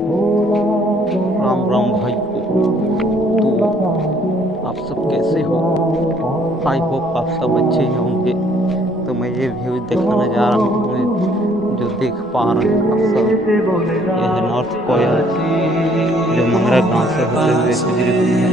राम राम भाई को। तो आप सब कैसे हो? आई होप आप सब अच्छे होंगे। तो मैं ये व्यू दिखाने जा रहा हूँ, जो देख पा रहे हैं आप सब। यह है नॉर्थ कोयल, जो मंगरा गांव से होते हुए गुजरी हुई है।